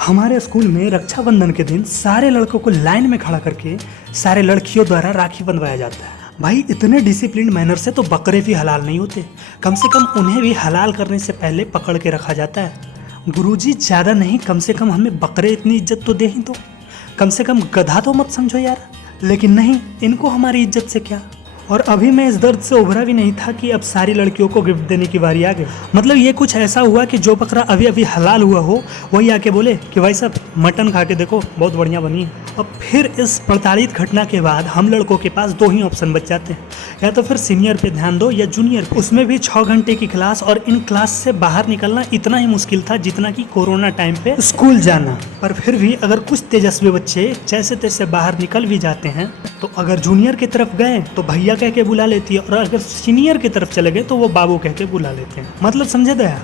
हमारे स्कूल में रक्षाबंधन के दिन सारे लड़कों को लाइन में खड़ा करके सारे लड़कियों द्वारा राखी बंधवाया जाता है। भाई इतने डिसिप्लिन मैनर से तो बकरे भी हलाल नहीं होते, कम से कम उन्हें भी हलाल करने से पहले पकड़ के रखा जाता है। गुरुजी ज़्यादा नहीं, कम से कम हमें बकरे इतनी इज्जत तो दे ही दो, कम से कम गधा तो मत समझो यार। लेकिन नहीं, इनको हमारी इज्जत से क्या। और अभी मैं इस दर्द से उभरा भी नहीं था कि अब सारी लड़कियों को गिफ्ट देने की बारी आ गई। मतलब ये कुछ ऐसा हुआ कि जो बकरा अभी अभी हलाल हुआ हो वही आके बोले कि भाई साहब मटन खा के देखो, बहुत बढ़िया बनी है। अब फिर इस प्रताड़ित घटना के बाद हम लड़कों के पास दो ही ऑप्शन बच जाते हैं, या तो फिर सीनियर पे ध्यान दो या जूनियर, उसमें भी 6 घंटे की क्लास, और इन क्लास से बाहर निकलना इतना ही मुश्किल था जितना कि कोरोना टाइम पे स्कूल जाना। पर फिर भी अगर कुछ तेजस्वी बच्चे जैसे तैसे बाहर निकल भी जाते हैं तो अगर जूनियर की तरफ गए तो भैया कह के बुला लेती है, और अगर सीनियर की तरफ चले गए तो वो बाबू कह के बुला लेते हैं। मतलब समझे दया,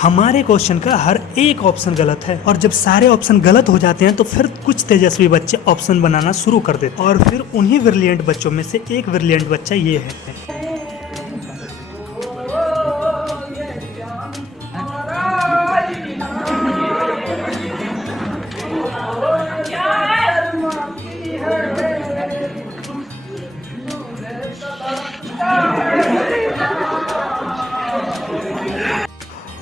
हमारे क्वेश्चन का हर एक ऑप्शन गलत है। और जब सारे ऑप्शन गलत हो जाते हैं तो फिर कुछ तेजस्वी बच्चे ऑप्शन बनाना शुरू कर देते हैं, और फिर उन्हीं ब्रिलियंट बच्चों में से एक ब्रिलियंट बच्चा ये है।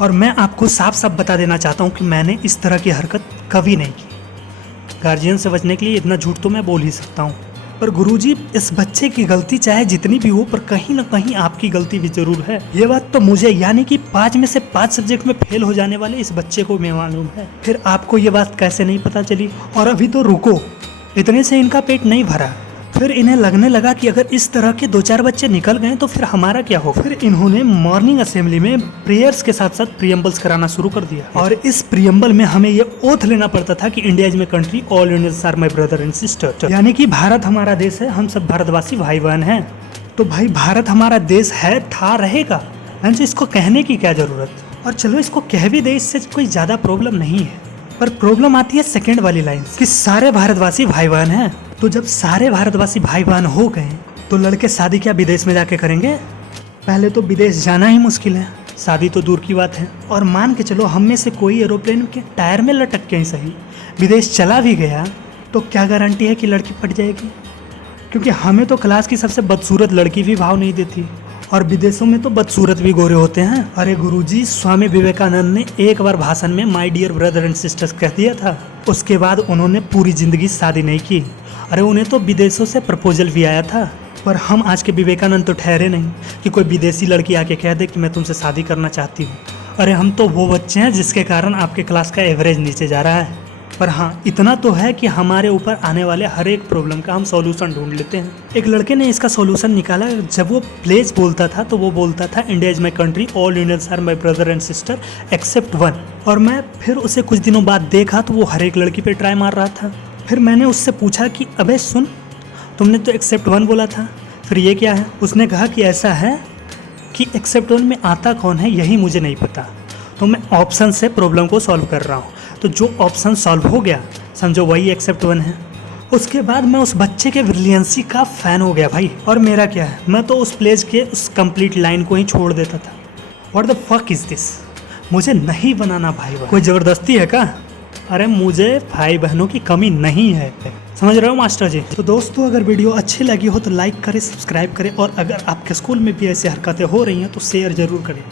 और मैं आपको साफ साफ बता देना चाहता हूँ कि मैंने इस तरह की हरकत कभी नहीं की। गार्जियन से बचने के लिए इतना झूठ तो मैं बोल ही सकता हूँ। पर गुरुजी, इस बच्चे की गलती चाहे जितनी भी हो, पर कहीं ना कहीं आपकी गलती भी जरूर है। ये बात तो मुझे, यानी कि 5 में से 5 सब्जेक्ट में फेल हो जाने वाले इस बच्चे को मैं मालूम है। फिर आपको ये बात कैसे नहीं पता चली। और अभी तो रुको, इतने से इनका पेट नहीं भरा। फिर इन्हें लगने लगा कि अगर इस तरह के 2-4 बच्चे निकल गए तो फिर हमारा क्या हो। फिर इन्होंने मॉर्निंग असेंबली में प्रेयर्स के साथ साथ प्रियम्बल्स कराना शुरू कर दिया। और इस प्रियम्बल में हमें ये ओथ लेना पड़ता था कि India is my country, all Indians are my brother and sister, यानी कि भारत हमारा देश है, हम सब भारतवासी भाई बहन हैं। तो भाई भारत हमारा देश है, था, रहेगा, इसको कहने की क्या जरूरत। और चलो इसको कह भी दे, इससे कोई ज्यादा प्रॉब्लम नहीं है। पर प्रॉब्लम आती है सेकेंड वाली लाइन कि सारे भारतवासी भाई बहन हैं। तो जब सारे भारतवासी भाई बहन हो गए तो लड़के शादी क्या विदेश में जाके करेंगे। पहले तो विदेश जाना ही मुश्किल है, शादी तो दूर की बात है। और मान के चलो हम में से कोई एरोप्लेन के टायर में लटक के ही सही विदेश चला भी गया तो क्या गारंटी है कि लड़की पट जाएगी। क्योंकि हमें तो क्लास की सबसे बदसूरत लड़की भी भाव नहीं देती, और विदेशों में तो बदसूरत भी गोरे होते हैं। अरे गुरुजी, स्वामी विवेकानंद ने एक बार भाषण में my dear brother and sisters कह दिया था, उसके बाद उन्होंने पूरी जिंदगी शादी नहीं की। अरे उन्हें तो विदेशों से प्रपोजल भी आया था। पर हम आज के विवेकानंद तो ठहरे नहीं कि कोई विदेशी लड़की आके कह दे कि मैं तुमसे शादी करना चाहती हूँ। अरे हम तो वो बच्चे हैं जिसके कारण आपके क्लास का एवरेज नीचे जा रहा है। पर हाँ, इतना तो है कि हमारे ऊपर आने वाले हर एक प्रॉब्लम का हम सॉल्यूशन ढूंढ लेते हैं। एक लड़के ने इसका सॉल्यूशन निकाला। जब वो प्लेज बोलता था तो वो बोलता था India is my country, all Indians are my brother and sister except one. और मैं फिर उसे कुछ दिनों बाद देखा तो वो हर एक लड़की पे ट्राई मार रहा था। फिर मैंने उससे पूछा कि अबे सुन, तुमने तो एक्सेप्ट वन बोला था, फिर ये क्या है। उसने कहा कि ऐसा है कि एक्सेप्ट वन में आता कौन है यही मुझे नहीं पता, तो मैं ऑप्शन से प्रॉब्लम को सॉल्व कर रहा हूँ। तो जो ऑप्शन सॉल्व हो गया समझो वही एक्सेप्ट वन है। उसके बाद मैं उस बच्चे के ब्रिलियंसी का फ़ैन हो गया भाई। और मेरा क्या है, मैं तो उस प्लेज के उस कंप्लीट लाइन को ही छोड़ देता था। What the fuck is this. मुझे नहीं बनाना भाई बहन, कोई ज़बरदस्ती है क्या। अरे मुझे भाई बहनों की कमी नहीं है, समझ रहे हो मास्टर जी। तो दोस्तों, अगर वीडियो अच्छी लगी हो तो लाइक करें, सब्सक्राइब करें, और अगर आपके स्कूल में भी ऐसी हरकतें हो रही हैं तो शेयर ज़रूर करें।